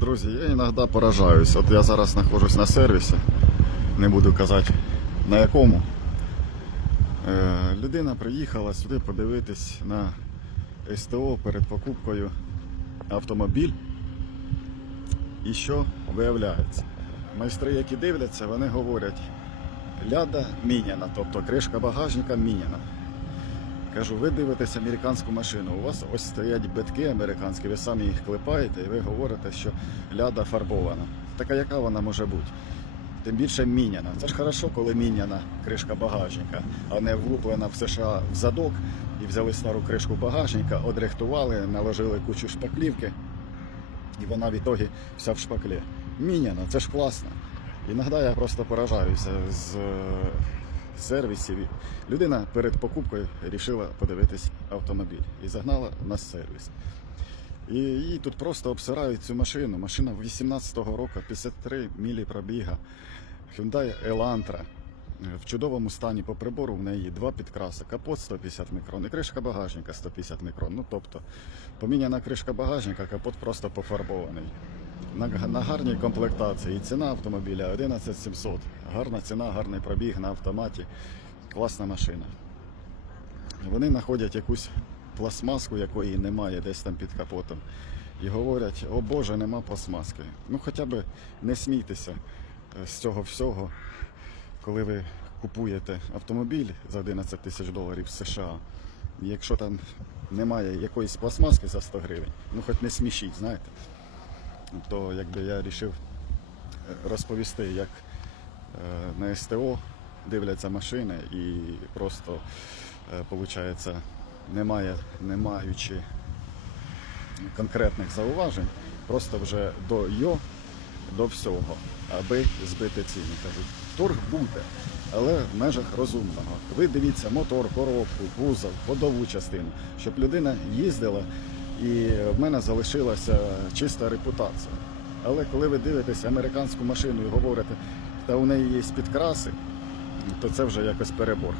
Друзі, я іноді поражаюсь. От я зараз знаходжусь на сервісі, не буду казати на якому. Е, людина приїхала сюди подивитись на СТО перед покупкою автомобіль. І що виявляється? Майстри, які дивляться, вони говорять, ляда міняна, тобто кришка багажника міняна. Кажу, ви дивитесь американську машину. У вас ось стоять битки американські, ви самі їх клепаєте, і ви говорите, що ляда фарбована. Така яка вона може бути? Тим більше міняна. Це ж хорошо, коли міняна кришка багажника, а не влуплена в США в задок і взяли стару кришку багажника, одрихтували, наложили кучу шпаклівки, і вона в ітогі вся в шпаклі. Міняна, це ж класно. Іноді я просто поражаюся з е, сервісів. Людина перед покупкою рішила подивитись автомобіль і загнала на сервіс. І їй тут просто обсирають цю машину. Машина 18-го року, 53 мілі пробіга. Hyundai Elantra. В чудовому стані по прибору в неї два підкраси, капот 150 мікрон і кришка багажника 150 мікрон. Ну тобто поміняна кришка багажника, капот просто пофарбований. На, на гарній комплектації. І ціна автомобіля 11 700. Гарна ціна, гарний пробіг на автоматі. Класна машина. Вони знаходять якусь пластмаску, якої немає десь там під капотом. І говорять, о Боже, нема пластмаски. Ну хоча б не смійтеся е, з цього всього, коли ви купуєте автомобіль за 11 тисяч доларів США. Якщо там немає якоїсь пластмаски за 100 гривень, ну хоч не смішіть, знаєте. То якби я вирішив розповісти, як е, на СТО дивляться машини і просто, виходить, немає, не маючи конкретних зауважень, просто вже до йо, до всього, аби збити ціни. Кажуть, торг буде, але в межах розумного. Ви дивіться мотор, коробку, кузов, ходову частину, щоб людина їздила і в мене залишилася чиста репутація. Але коли ви дивитесь американську машину і говорите, та у неї є підкраси, то це вже якось перебор.